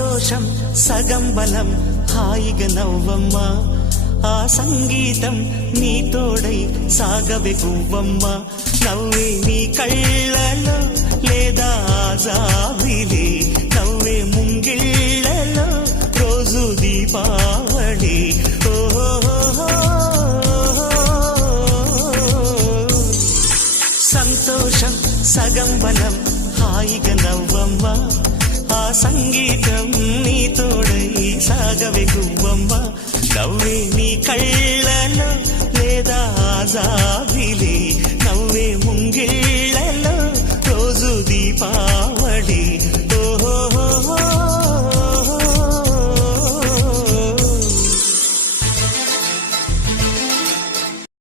సంతోషం సగం బలం హాయిగా నవ్వమ్మా ఆ సంగీతం నీ తోడై సాగవే గువ్వమ్మ నవ్వే నీ కళ్ళలో లేదా జాబిలి నవ్వే ముంగిళ్ళలో రోజు దీపావళి సంతోషం సగం బలం హాయిగా నవ్వమ్మ ఆ సంగీతం నీ తోడై సాగవే గువ్వమ్మ నవ్వే నీ కళ్ళలో లేదా